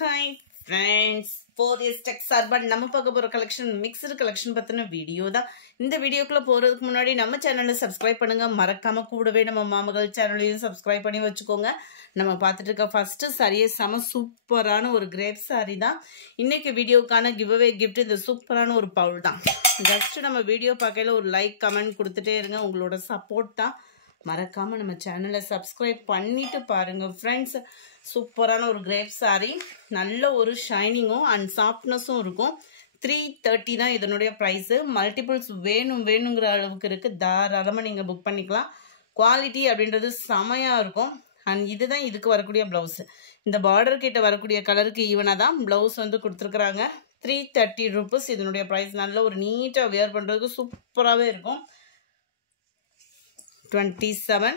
Hi friends, 4S Tech சார்பாக நம்ம பார்க்க போற கலெக்ஷன் மிக்ஸ்டு கலெக்ஷன் பத்தின வீடியோ தான். இந்த வீடியோக்குள்ள போறதுக்கு முன்னாடி நம்ம சேனலை சப்ஸ்கிரைப் பண்ணுங்க. மறக்காம கூடவே நம்ம மாமகள் சேனலையும் சப்ஸ்கிரைப் பண்ணி வச்சுக்கோங்க. நம்ம பார்த்துட்டு இருக்க ஃபர்ஸ்ட் சாரியே செம சூப்பரான ஒரு கிரேப் சாரி தான். இன்னைக்கு வீடியோக்கான கிவ் அவே கிஃப்ட் இந்த சூப்பரான ஒரு பவுல் தான். ஜஸ்ட் நம்ம வீடியோ பார்க்கையில ஒரு லைக் கமெண்ட் கொடுத்துட்டே இருங்க. உங்களோட சப்போர்ட் தான். மறக்காம நம்ம சேனலை சப்ஸ்கிரைப் பண்ணிட்டு பாருங்க ஃப்ரெண்ட்ஸ். சூப்பரான ஒரு கிரேப் சாரி, நல்ல ஒரு ஷைனிங்கும் அண்ட் சாஃப்ட்னஸும் இருக்கும். 330 தான் இதனுடைய ப்ரைஸு. மல்டிபிள்ஸ் வேணுங்கிற அளவுக்கு இருக்குது. தாராளமாக நீங்கள் புக் பண்ணிக்கலாம். குவாலிட்டி அப்படின்றது செமையாக இருக்கும். அண்ட் இதுதான் இதுக்கு வரக்கூடிய ப்ளவுஸு. இந்த பார்டர் கிட்ட வரக்கூடிய கலருக்கு ஈவனாக தான் ப்ளவுஸ் வந்து கொடுத்துருக்குறாங்க. 330 rupees இதனுடைய ப்ரைஸ். நல்ல ஒரு நீட்டாக வியர் பண்ணுறதுக்கு சூப்பராகவே இருக்கும். 27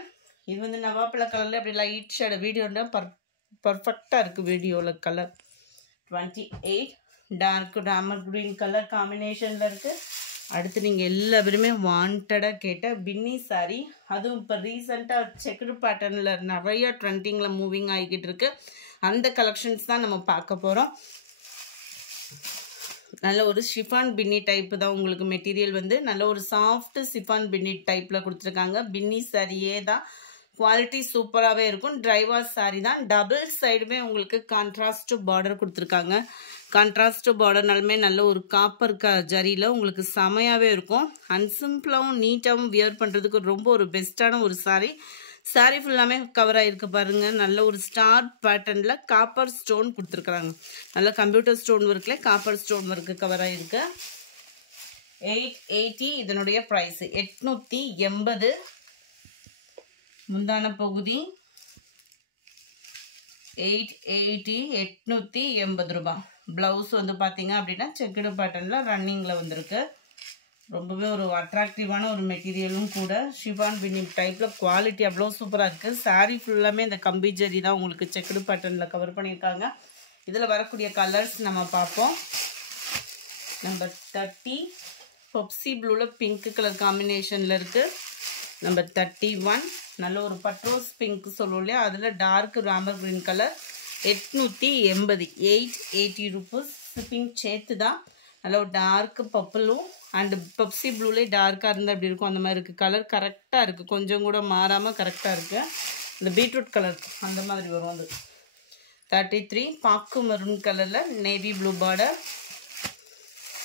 இது வந்து நவாப்பழ கலரில் அப்படி லைட் ஷேடு வீடியோன்னா பர்ஃபெக்டாக இருக்குது வீடியோவில் colour. 28 dark Ramar green colour காம்பினேஷனில் இருக்குது. அடுத்து நீங்கள் எல்லாருமே வாண்டடாக கேட்ட பின்னி சாரி, அதுவும் இப்போ ரீசெண்டாக செக்குடு பேட்டர்னில் நிறைய ட்ரெண்டிங்கில் மூவிங் ஆகிக்கிட்டு இருக்கு. அந்த கலெக்ஷன்ஸ் தான் நம்ம பார்க்க போகிறோம். நல்ல ஒரு ஷிஃபான் பின்னி டைப்பு தான் உங்களுக்கு மெட்டீரியல் வந்து நல்ல ஒரு சாஃப்ட் ஷிஃபான் பின்னி டைப்பில் கொடுத்துருக்காங்க. பின்னி சாரியே தான், குவாலிட்டி சூப்பராகவே இருக்கும். ட்ரைவாஸ் சாரி தான். டபுள் சைடுமே உங்களுக்கு கான்ட்ராஸ்ட் பார்டர் கொடுத்துருக்காங்க. கான்ட்ராஸ்ட் பார்டர்னாலுமே நல்ல ஒரு காப்பர் ஜரியில் உங்களுக்கு செமையாகவே இருக்கும். அண்ட் சிம்பிளாகவும் நீட்டாகவும் வியர் பண்ணுறதுக்கு ரொம்ப ஒரு பெஸ்ட்டான ஒரு சாரி. சாரி ஃபுல்லாமே கவர் ஆகிருக்கு பாருங்க. நல்ல ஒரு ஸ்டார் பேட்டர்னில் காப்பர் ஸ்டோன் கொடுத்துருக்குறாங்க. நல்ல கம்ப்யூட்டர் ஸ்டோன் ஒர்க்கில் காப்பர் ஸ்டோன் ஒர்க்கு கவர் ஆகிருக்கு. 880 இதனுடைய ப்ரைஸு. 880 முந்தான பகுதி. 880 880 ரூபாய். ப்ளவுஸ் வந்து பார்த்தீங்க அப்படின்னா செக்குடு பேட்டர்னில் ரன்னிங்கில் வந்திருக்கு. ரொம்பவே ஒரு அட்ராக்டிவான ஒரு மெட்டீரியலும் கூட. ஷிஃபான் பின்னி டைப்பில் குவாலிட்டி அவ்வளோ சூப்பராக இருக்குது. சாரீ ஃபுல்லாமே இந்த கம்பி ஜரி தான் உங்களுக்கு செக்குடு பேட்டர்னில் கவர் பண்ணியிருக்காங்க. இதில் வரக்கூடிய கலர்ஸ் நம்ம பார்ப்போம். நம்பர் 30 பொப்சி ப்ளூவில் பிங்க் கலர் காம்பினேஷனில் இருக்குது. நம்பர் 31 நல்ல ஒரு பட்ரோஸ் பிங்க் சொல்லுவோம் இல்லையா, அதில் dark Ramar green colour. 880 880 rupees. Shipping சேர்த்து தான். நல்ல ஒரு டார்க் பர்பிளும் அண்ட் பெப்சி ப்ளூலே டார்க்காக இருந்தால் அப்படி இருக்கும். அந்த மாதிரி இருக்குது. கலர் கரெக்டாக இருக்குது, கொஞ்சம் கூட மாறாமல் கரெக்டாக இருக்குது. இந்த பீட்ரூட் கலர் அந்த மாதிரி வரும் அது. 33 பாக்கு மெரூன் கலரில் நேவி ப்ளூ பார்டர்.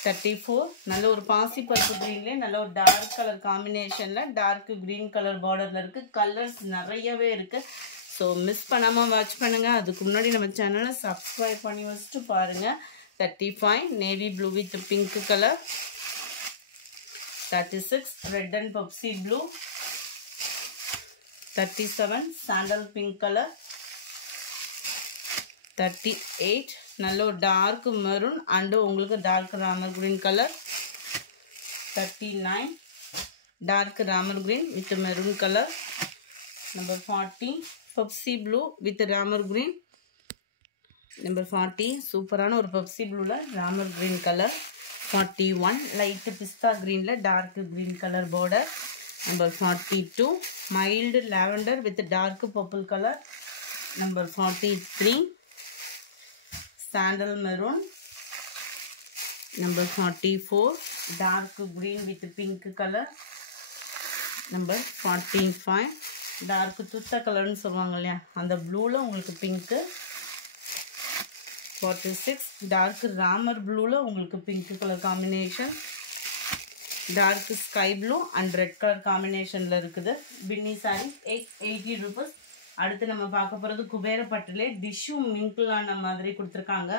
34 நல்ல ஒரு பாசி பருப்பு க்ரீன்லேயே நல்ல ஒரு டார்க் கலர் காம்பினேஷனில் டார்க் க்ரீன் கலர் பார்டரில் இருக்குது. கலர்ஸ் நிறையவே இருக்குது. ஸோ மிஸ் பண்ணாமல் வாட்ச் பண்ணுங்கள். அதுக்கு முன்னாடி நம்ம சேனலை சப்ஸ்கிரைப் பண்ணி வச்சுட்டு பாருங்கள். 35 navy blue with pink colour. 36 red and Pepsi blue. 37 sandal pink colour. 38 நல்ல ஒரு டார்க் மெரூன் அண்டு உங்களுக்கு dark Ramar green colour. 39 dark Ramar green with maroon colour. Number 40 Pepsi blue with Ramar green. Number 40 சூப்பரான ஒரு பப்சி ப்ளூவில் Ramar green colour. 41 light பிஸ்தா க்ரீனில் dark green colour border. Number 42 mild lavender with dark purple colour. Number 43 sandal maroon. Number 44 dark green with pink colour. Number 45 dark துத்த கலர்னு சொல்லுவாங்க இல்லையா, அந்த ப்ளூவில் உங்களுக்கு பிங்க்கு. 46 டார்க் ராமர் ப்ளூவில் உங்களுக்கு pink colour combination. Dark sky blue and red colour காம்பினேஷனில் இருக்குது. பின்னி சாரி 880 rupees. அடுத்து நம்ம பார்க்க போகிறது குபேர பட்டிலே டிஷ்யூ மிங்கிளான மாதிரி கொடுத்துருக்காங்க.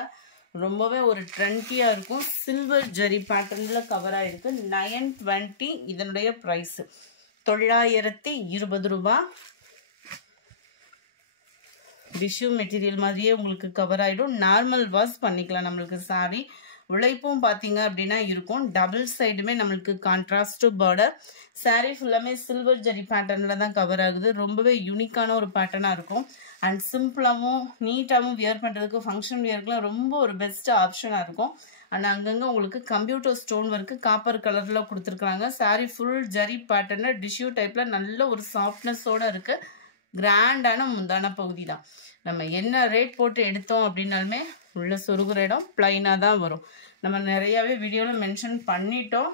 ரொம்பவே ஒரு ட்ரெண்டியாக இருக்கும். சில்வர் ஜரி பேட்டர்னில் கவர் ஆகிருக்கு. 920 இதனுடைய ப்ரைஸு. 920 ரூபாய். டிஷ்யூ மெட்டீரியல் மாதிரியே உங்களுக்கு கவர் ஆகிடும். நார்மல் வாஷ் பண்ணிக்கலாம். நம்மளுக்கு சாரி உழைப்பும் பார்த்தீங்க அப்படின்னா இருக்கும். டபுள் சைடுமே நம்மளுக்கு கான்ட்ராஸ்ட் பார்டர். சாரி ஃபுல்லாமே சில்வர் ஜரி பேட்டர்னில் தான் கவர் ஆகுது. ரொம்பவே யூனிக்கான ஒரு பேட்டர்னாக இருக்கும். அண்ட் சிம்பிளாகவும் நீட்டாகவும் வியர் பண்ணுறதுக்கு ஃபங்க்ஷன் வியருக்குலாம் ரொம்ப ஒரு பெஸ்ட் ஆப்ஷனாக இருக்கும். அண்ட் அங்கங்கே உங்களுக்கு கம்ப்யூட்டர் ஸ்டோன் ஒர்க்கு காப்பர் கலரில் கொடுத்துருக்குறாங்க. சாரி ஃபுல் ஜரி பேட்டர்னில் டிஷ்யூ டைப்பில் நல்ல ஒரு சாஃப்ட்னஸோடு இருக்குது. கிராண்டான முந்தான பகுதி தான். நம்ம என்ன ரேட் போட்டு எடுத்தோம் அப்படின்னாலுமே உள்ள சொருகுற இடம் பிளைனாக தான் வரும். நம்ம நிறையாவே வீடியோவில் மென்ஷன் பண்ணிட்டோம்.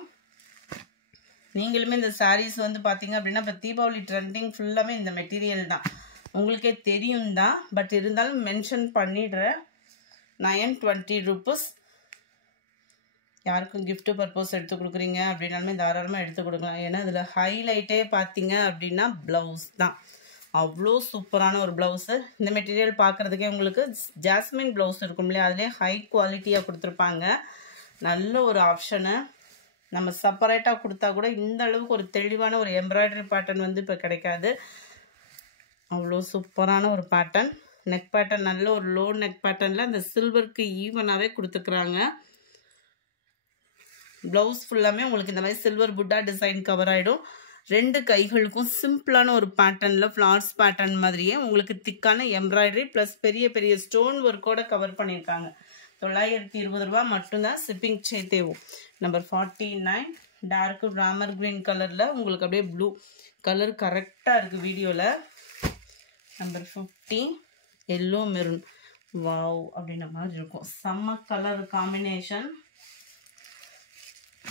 நீங்களுமே இந்த சாரீஸ் வந்து பார்த்தீங்க அப்படின்னா இப்போ தீபாவளி ட்ரெண்டிங் ஃபுல்லாமே இந்த மெட்டீரியல் தான், உங்களுக்கே தெரியும் தான். பட் இருந்தாலும் மென்ஷன் பண்ணிடுறேன். 920 rupees. யாருக்கும் gift பர்பஸ் எடுத்து கொடுக்குறீங்க அப்படின்னாலுமே தாராளமாக எடுத்து கொடுக்கலாம். ஏன்னா இதில் ஹைலைட்டே பார்த்தீங்க அப்படின்னா ப்ளவுஸ் தான். அவ்வளோ சூப்பரான ஒரு ப்ளவுஸு. இந்த மெட்டீரியல் பார்க்குறதுக்கே உங்களுக்கு ஜாஸ்மின் ப்ளவுஸ் இருக்கும் இல்லையா, அதிலே ஹை குவாலிட்டியாக கொடுத்துருப்பாங்க. நல்ல ஒரு ஆப்ஷனு. நம்ம செப்பரேட்டாக கொடுத்தா கூட இந்த அளவுக்கு ஒரு தெளிவான ஒரு எம்ப்ராய்டரி பேட்டர்ன் வந்து இப்போ கிடைக்காது. அவ்வளோ சூப்பரான ஒரு பேட்டர்ன். நெக் பேட்டர்ன் நல்ல ஒரு லோ நெக் பேட்டர்னில் அந்த சில்வருக்கு ஈவனாகவே கொடுத்துருக்குறாங்க. ப்ளவுஸ் ஃபுல்லாமே உங்களுக்கு இந்த மாதிரி சில்வர் புட்டா டிசைன் கவர் ஆகிடும். 2 கைகளுக்கும் சிம்பிளான ஒரு பேட்டர்னில் ஃப்ளார்ஸ் பேட்டர்ன் மாதிரியே உங்களுக்கு திக்கான எம்ப்ராய்டரி ப்ளஸ் பெரிய பெரிய ஸ்டோன் ஒர்க்கோட கவர் பண்ணியிருக்காங்க. 920 ரூபா மட்டும்தான், ஷிப்பிங் சேர்த்தேவும். நம்பர் 49 டார்க் ராமர் கிரீன் கலரில் உங்களுக்கு அப்படியே ப்ளூ கலர் கரெக்டாக இருக்குது வீடியோவில். Number 50 yellow maroon. வாவ் அப்படின்ற மாதிரி இருக்கும், செம்ம கலர் காம்பினேஷன்.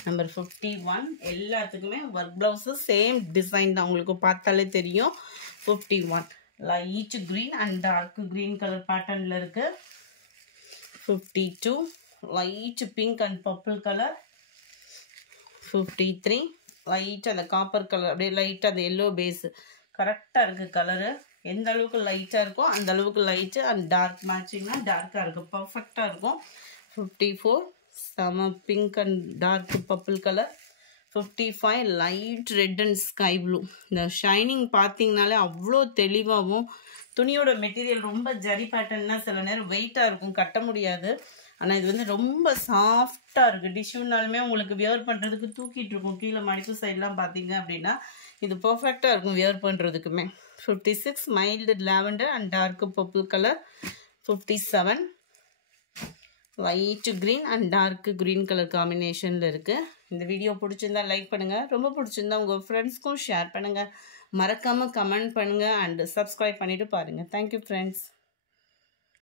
நம்பர் 51 எல்லாத்துக்குமே ஒர்க் ப்ளவுஸு சேம் டிசைன் தான், உங்களுக்கு பார்த்தாலே தெரியும். 51 light green and dark green colour பேட்டர்னில் இருக்குது. 52 light pink and purple colour. 53 light அந்த காப்பர் கலர் அப்படியே லைட்டாக அந்த எல்லோ பேஸு கரெக்டாக இருக்குது கலரு. எந்த அளவுக்கு லைட்டாக இருக்கோ அந்த அளவுக்கு லைட்டு அண்ட் டார்க் மேட்சிங்னா டார்க்காக இருக்குது, பர்ஃபெக்டாக இருக்கும். 54 செம pink and dark purple colour. 55 light red and sky blue. இந்த ஷைனிங் பார்த்தீங்கனாலே அவ்வளோ தெளிவாகவும், துணியோட மெட்டீரியல் ரொம்ப ஜரி பேட்டர்ன்னா சில நேரம் வெயிட்டாக இருக்கும், கட்ட முடியாது. ஆனால் இது வந்து ரொம்ப சாஃப்டாக இருக்குது. டிஷ்யூனாலுமே உங்களுக்கு வியர் பண்ணுறதுக்கு தூக்கிட்டு இருக்கும், கீழே மடிப்பு சைட்லாம் பார்த்தீங்க அப்படின்னா இது பர்ஃபெக்டாக இருக்கும் வியர் பண்ணுறதுக்குமே. 56 mild lavender and dark purple colour. 57 light green and dark green colour காம்பினேஷனில் இருக்குது. இந்த வீடியோ பிடிச்சிருந்தா லைக் பண்ணுங்கள், ரொம்ப பிடிச்சிருந்தா உங்கள் ஃப்ரெண்ட்ஸ்க்கும் ஷேர் பண்ணுங்கள், மறக்காமல் கமெண்ட் பண்ணுங்கள் அண்ட் சப்ஸ்கிரைப் பண்ணிவிட்டு பாருங்கள். Thank you friends.